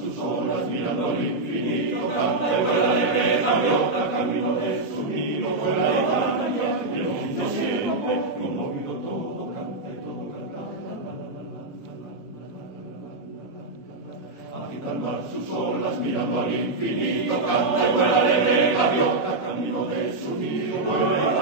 sus olas mirando al infinito, canta y vuela de gaviota, camino de su nido, vuela y canta, y el mundo siente, conmovido todo canta y todo canta. Agita el mar sus olas mirando al infinito, canta y vuela de gaviota, camino de su nido, vuela y canta.